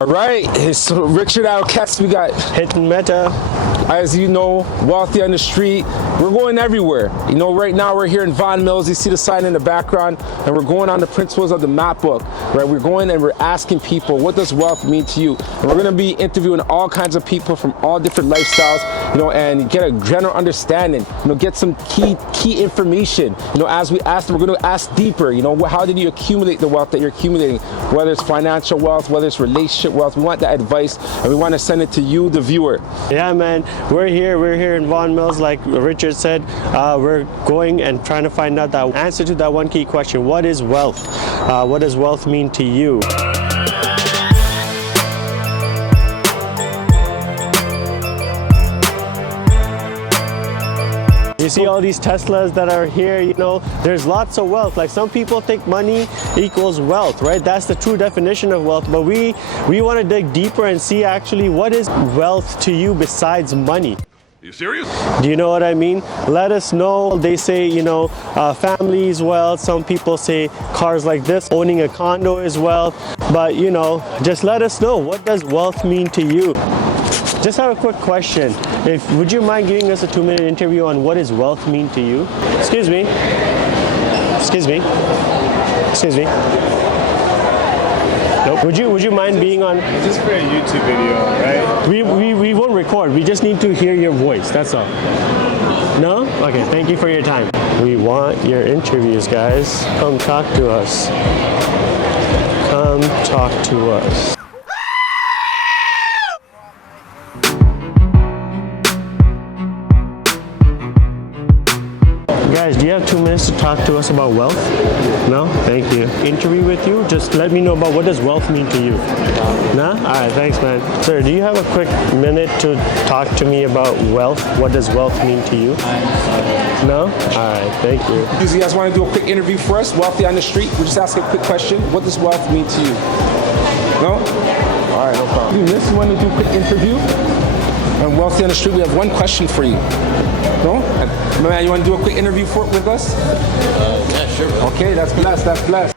All right, it's Richard Alcatz. We got Hitting Meta. As you know, Wealthy on the Street. We're going everywhere. You know, right now we're here in Vaughan Mills. You see the sign in the background, and we're going on the principles of the map book. Right, we're going and we're asking people, what does wealth mean to you? And we're going to be interviewing all kinds of people from all different lifestyles, you know, and get a general understanding. You know, get some key information. You know, as we ask them, we're going to ask deeper. You know, how did you accumulate the wealth that you're accumulating? Whether it's financial wealth, whether it's relationship wealth, we want that advice, and we want to send it to you, the viewer. Yeah, man. We're here in Vaughan Mills, like Richard said. We're going and trying to find out the answer to that one key question. What is wealth? What does wealth mean to you? You see all these Teslas that are here, you know, there's lots of wealth. Like some people think money equals wealth, right? That's the true definition of wealth. But we want to dig deeper and see actually what is wealth to you besides money. Are you serious? Do you know what I mean? Let us know. They say, you know, family is wealth. Some people say cars like this, owning a condo is wealth. But, you know, just let us know. What does wealth mean to you? Just have a quick question. Would you mind giving us a 2-minute interview on what does wealth mean to you? Excuse me. Excuse me. Excuse me. Nope. Would you mind being on? Just for a YouTube video, right? We won't record. We just need to hear your voice. That's all. No? Okay. Thank you for your time. We want your interviews, guys. Come talk to us. Come talk to us. Guys, do you have 2 minutes to talk to us about wealth? No? Thank you. Interview with you? Just let me know about what does wealth mean to you. No? Alright, thanks man. Sir, do you have a quick minute to talk to me about wealth? What does wealth mean to you? No? Alright, thank you. You guys want to do a quick interview for us? Wealthy on the Street. We're just asking a quick question. What does wealth mean to you? No? Alright, no problem. You want to do a quick interview? On Wealthy on the Street, we have one question for you. No? My man, you want to do a quick interview with us? Yeah, sure. Okay, that's blessed, that's blessed.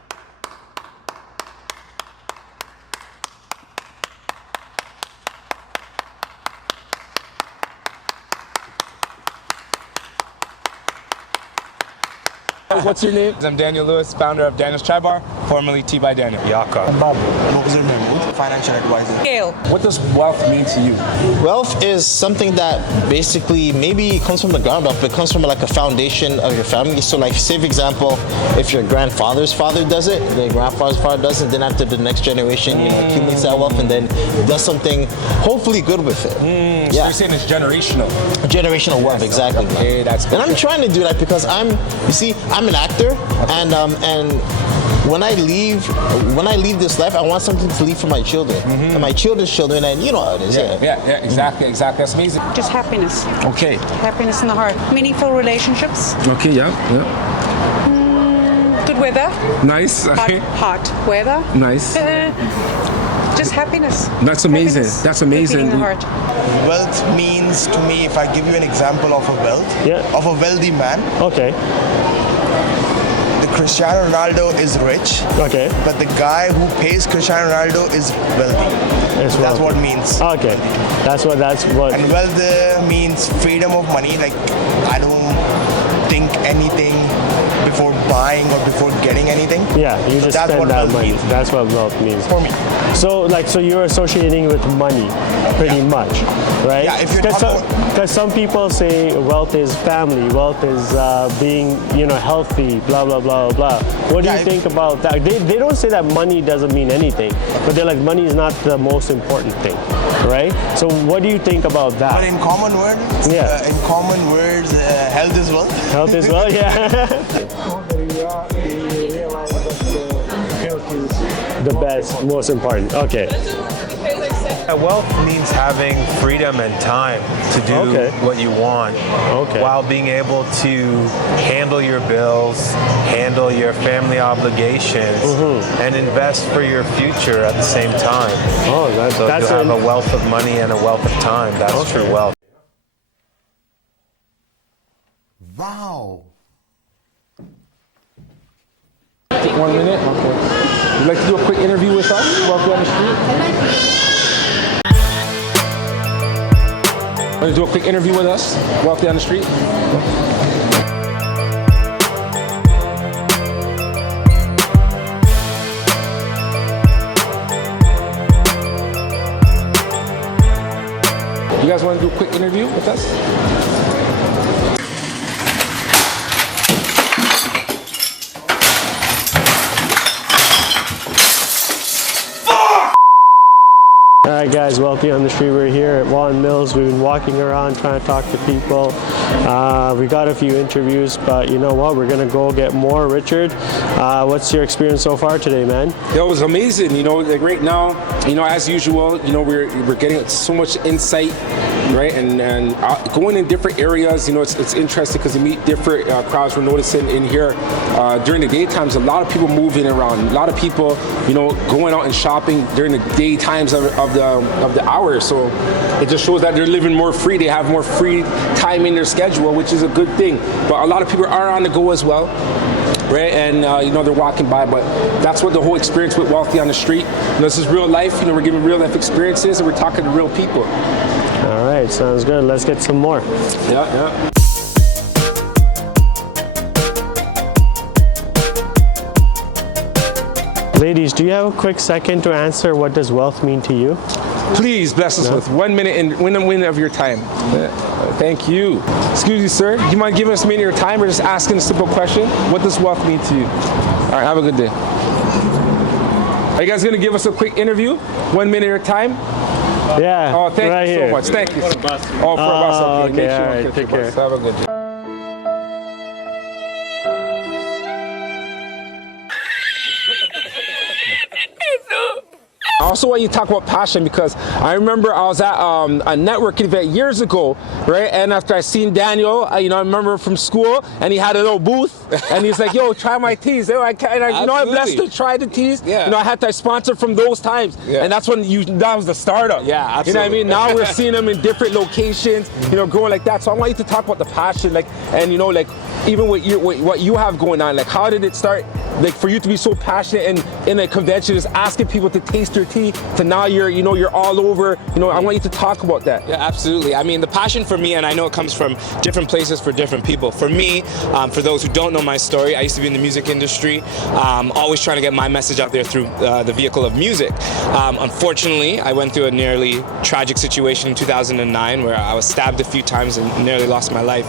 What's your name? I'm Daniel Lewis, founder of Daniel's Chai Bar, formerly Tea by Daniel. Yaka. Mokhzir Mahmood, financial advisor. Gail. What does wealth mean to you? Wealth is something that basically maybe comes from the ground up. It comes from like a foundation of your family. So like, say for example, if your grandfather's father does it, the grandfather's father does it, then after the next generation, you know, accumulates that wealth and then does something hopefully good with it. So you're saying it's generational? Generational wealth, exactly. Okay, that's good. And I'm trying to do that because I'm an actor, and when I leave this life, I want something to leave for my children and my children's children, and you know how it is. Yeah, exactly. That's amazing. Just happiness. Okay. Happiness in the heart. Meaningful relationships. Okay, yeah. Good weather. Nice. Okay. Hot weather. Nice. Just happiness. That's amazing. Happiness. That's amazing. In the heart. Wealth means to me, if I give you an example of a wealthy man. Okay. Cristiano Ronaldo is rich, Okay. but the guy who pays Cristiano Ronaldo is wealthy. That's what it means. Okay. That's what. And wealth means freedom of money. Like, I don't think anything before buying or before getting anything. Yeah, you just That's spend what that wealth money. means. That's what wealth means. For me. So you're associating with money, pretty much, right? Yeah, if you're Because some people say wealth is family, wealth is being, you know, healthy, blah blah blah blah. What do you think about that? They don't say that money doesn't mean anything, but they're like money is not the most important thing, right? So what do you think about that? But in common words, health is wealth. Health is wealth, yeah. The best, most important. Okay. Wealth means having freedom and time to do what you want while being able to handle your bills, handle your family obligations, and invest for your future at the same time. Oh, that's to have a wealth of money and a wealth of time. That's true wealth. Wow. 1 minute. Okay. You'd like to do a quick interview with us? Walk down the street. Want to do a quick interview with us? Walk down the street. You guys want to do a quick interview with us? Alright guys, Wealthy on the Street. We're here at Vaughan Mills. We've been walking around trying to talk to people. We got a few interviews, but you know what? We're going to go get more. Richard, what's your experience so far today, man? It was amazing. You know, like right now, you know, as usual, you know, we're getting so much insight, right? And going in different areas, you know, it's interesting because you meet different crowds. We're noticing in here during the daytimes, a lot of people moving around. A lot of people, you know, going out and shopping during the daytimes of the hours. So it just shows that they're living more free. They have more free time in their schedule, which is a good thing. But a lot of people are on the go as well. Right, and you know, they're walking by, but that's what the whole experience with Wealthy on the Street. You know, this is real life. You know, we're giving real life experiences, and we're talking to real people. All right, sounds good. Let's get some more. Yeah. Ladies, do you have a quick second to answer what does wealth mean to you? Please bless us with 1 minute and win a minute of your time. Thank you. Excuse me, sir. Do you mind giving us a minute of your time or just asking a simple question? What does wealth mean to you? All right, have a good day. Are you guys going to give us a quick interview? 1 minute of your time? Yeah. Oh, thank right you here. so much. Thank you. Oh, for a bus. Okay, okay, all right. Take care. Have a good day. I also want you to talk about passion because I remember I was at a networking event years ago, right? And after I seen Daniel, you know, I remember from school, and he had a little booth, and he's like, "Yo, try my teas." You know, I'm blessed to try the teas. Yeah. You know, I had to sponsor from those times, and that's when that was the startup. Yeah, absolutely. You know what I mean? Now we're seeing them in different locations, you know, growing like that. So I want you to talk about the passion, like, and you know, like even what you have going on, like how did it start? Like for you to be so passionate and in a convention, just asking people to taste your tea, to now you're all over. You know, I want you to talk about that. Yeah, absolutely. I mean, the passion for me, and I know it comes from different places for different people. For me, for those who don't know my story, I used to be in the music industry, always trying to get my message out there through the vehicle of music. Unfortunately, I went through a nearly tragic situation in 2009 where I was stabbed a few times and nearly lost my life.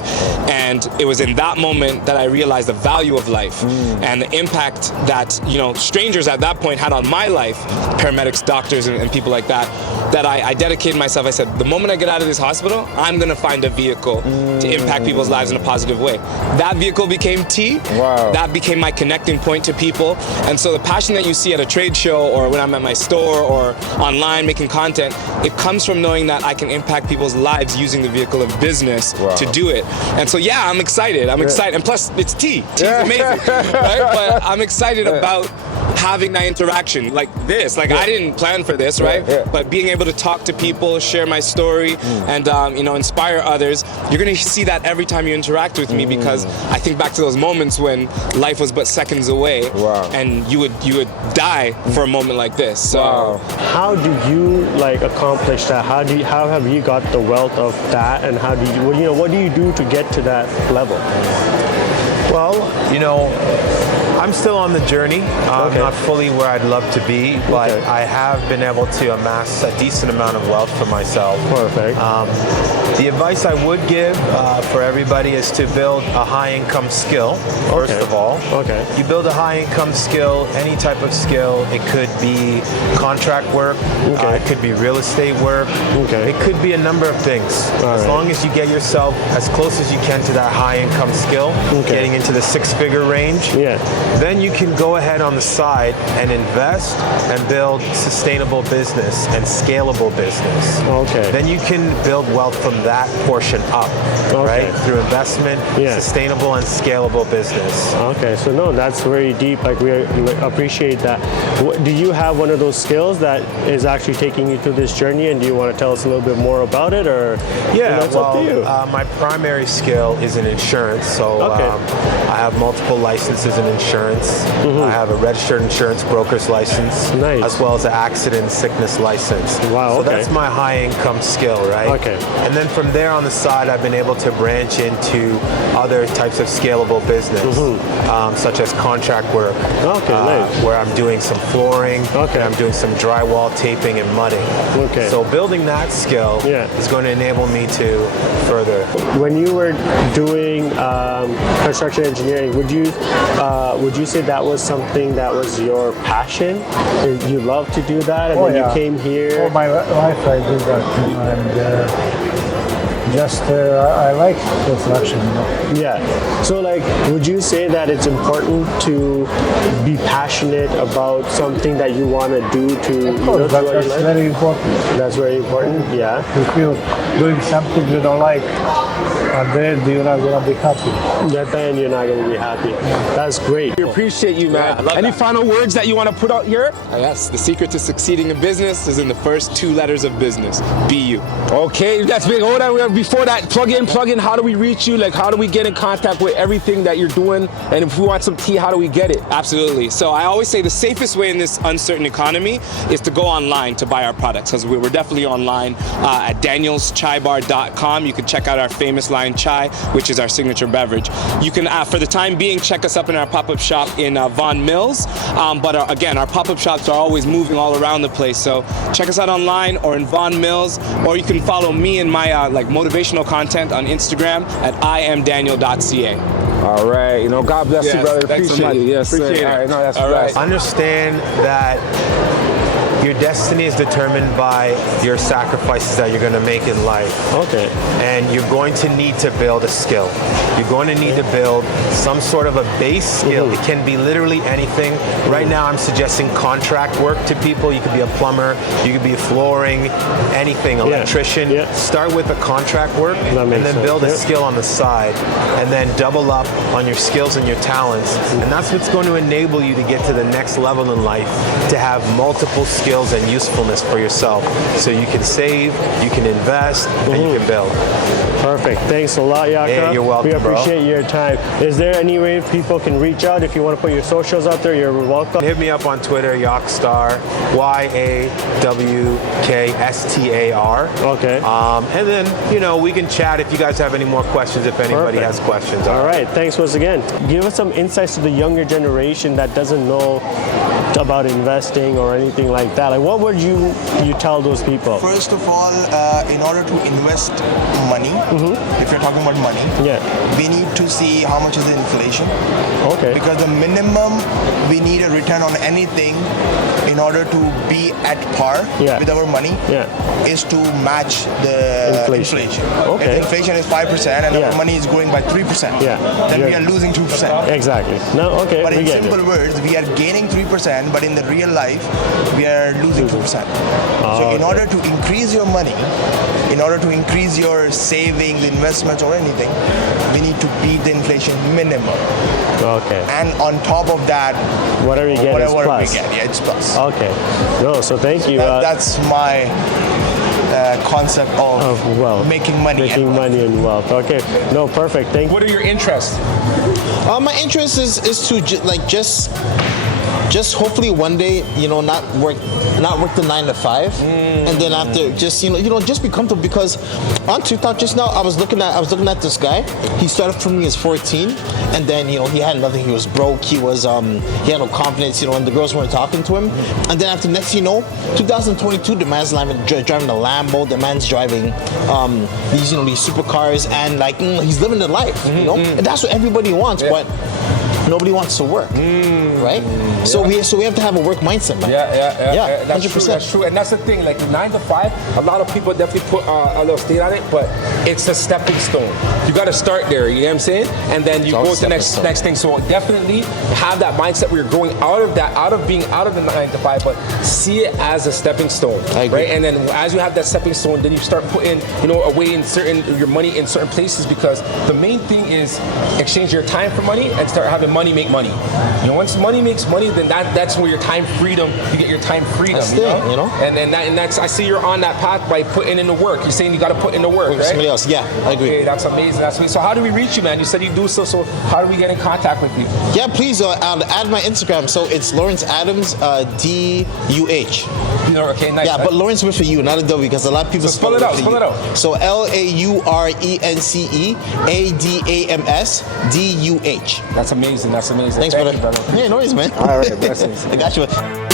And it was in that moment that I realized the value of life and the impact that, you know, strangers at that point had on my life, paramedics, doctors, and people like that, that I dedicated myself. I said, the moment I get out of this hospital, I'm going to find a vehicle to impact people's lives in a positive way. That vehicle became tea. Wow. That became my connecting point to people. And so the passion that you see at a trade show or when I'm at my store or online making content, it comes from knowing that I can impact people's lives using the vehicle of business to do it. And so, yeah, I'm excited. I'm excited. And plus, it's tea. Tea's amazing. Right? But I'm excited about having that interaction like this. Like I didn't plan for this, right? But being able to talk to people, share my story, and you know, inspire others. You're gonna see that every time you interact with me because I think back to those moments when life was but seconds away, and you would die for a moment like this. So how do you like accomplish that? How have you got the wealth of that, and how do you what do you do to get to that level? Well, you know, I'm still on the journey. I'm not fully where I'd love to be, but I have been able to amass a decent amount of wealth for myself. Perfect. The advice I would give for everybody is to build a high-income skill, first of all. You build a high-income skill, any type of skill. It could be contract work. It could be real estate work. It could be a number of things. As long as you get yourself as close as you can to that high-income skill, getting into the six-figure range, then you can go ahead on the side and invest and build sustainable business and scalable business. Then you can build wealth from that portion up, right? Through investment, sustainable and scalable business. So no, that's very deep. Like we appreciate that. Do you have one of those skills that is actually taking you through this journey, and do you want to tell us a little bit more about it, or it's up to you? My primary skill is in insurance, so I have multiple licenses in insurance. insurance. I have a registered insurance broker's license, Nice. as well as an accident and sickness license. Wow, So okay. that's my high income skill, right? Okay. And then from there on the side, I've been able to branch into other types of scalable business, such as contract work, nice. where I'm doing some flooring, Okay. I'm doing some drywall taping and mudding. Okay. So building that skill is going to enable me to further. When you were doing construction engineering, would you say that was something that was your passion? Did you love to do that, and then you came here? Oh, my life I do that, and I like construction. Yeah. So, like, would you say that it's important to be passionate about something that you want to do to? That's very important. That's very important. Yeah. If you're doing something you don't like, and then you're not going to be happy. Then you're not going to be happy. That's great. We appreciate you, man. I love Any that. final words that you want to put out here? Yes, the secret to succeeding in business is in the first 2 letters of business. Be you. Okay, that's big. Hold on, before that, plug in. How do we reach you? Like, how do we get in contact with everything that you're doing? And if we want some tea, how do we get it? Absolutely. So I always say the safest way in this uncertain economy is to go online to buy our products, because we're definitely online at danielschaibar.com. You can check out our famous line chai, which is our signature beverage. You can, for the time being, check us up in our pop-up shop in Vaughan Mills. But again, our pop-up shops are always moving all around the place. So check us out online or in Vaughan Mills, or you can follow me in my like motivational content on Instagram at iamdaniel.ca. All right, God bless you, Yes, brother. thanks so Appreciate much. you. Yes, Appreciate sir. it. All right, no, that's All blessed. right. Understand that your destiny is determined by your sacrifices that you're going to make in life. Okay. And you're going to need to build a skill. You're going to need to build some sort of a base skill. It can be literally anything. Right now, I'm suggesting contract work to people. You could be a plumber, you could be flooring, anything, electrician. Yeah. Start with the contract work That and makes then sense. build a Yeah. skill on the side, and then double up on your skills and your talents. And that's what's going to enable you to get to the next level in life, to have multiple skills and usefulness for yourself, so you can save, you can invest, and you can build. Perfect. Thanks a lot, Yaka. Hey, you're welcome, We appreciate your time. Is there any way people can reach out? If you want to put your socials out there, you're welcome. Hit me up on Twitter, Yakstar, YAWKSTAR. Okay. And then, we can chat if you guys have any more questions, if anybody Perfect. has questions. All right. Thanks once again. Give us some insights to the younger generation that doesn't know about investing or anything like that. Like, what would you tell those people? First of all, in order to invest money, if you're talking about money, we need to see how much is the inflation. Okay. Because the minimum we need a return on anything in order to be at par with our money is to match the inflation. Okay. If inflation is 5% and our money is growing by 3%, then we are losing 2%. Exactly. No, okay. But we in get simple it. words, we are gaining 3%, but in the real life, we are losing 2%. So in order to increase your money, in order to increase your savings, investments, or anything, we need to beat the inflation minimum. Okay. And on top of that, whatever you get is plus. we get, it's plus. Okay. No, so thank you. That's my concept of wealth. making money. Making money and wealth. Okay. No, perfect. Thank you. What are your interests? My interest is to just hopefully one day, not work the 9 to 5, and then after just just be comfortable. Because on TikTok just now, I was looking at this guy. He started from me as 14, and then he had nothing. He was broke. He was he had no confidence. And the girls weren't talking to him. And then after next, 2022, the man's driving a Lambo. The man's driving these these supercars, and he's living the life. And that's what everybody wants, but nobody wants to work, right? So we have to have a work mindset, man. Yeah. That's 100%. true. That's true. And that's the thing. Like 9 to 5, a lot of people definitely put a little state on it, but it's a stepping stone. You got to start there. You know what I'm saying? And then you go to the next thing. So definitely have that mindset where you're growing out of the 9 to 5, but see it as a stepping stone, right? And then as you have that stepping stone, then you start putting away your money in certain places, because the main thing is exchange your time for money and start having money money make money. You know, once money makes money, then that's where your time freedom, you get your time freedom. That's you it, know? you know? And that's, I see you're on that path by putting in the work. You're saying you got to put in the work, With right? somebody else. Yeah, I agree. Okay, that's amazing. That's amazing. So how do we reach you, man? You said you do so how do we get in contact with you? Yeah, please I'll add my Instagram. So it's Lawrence Adams, D-U-H. You know, okay, nice. Yeah, but Lawrence with a U, not a W, because a lot of people spell it out. with a Spell U. it out. So LAURENCE ADAMS DUH. That's amazing. That's amazing. Thanks, Thank brother. you, brother. Yeah, no worries, man. All right, blessings. I got you.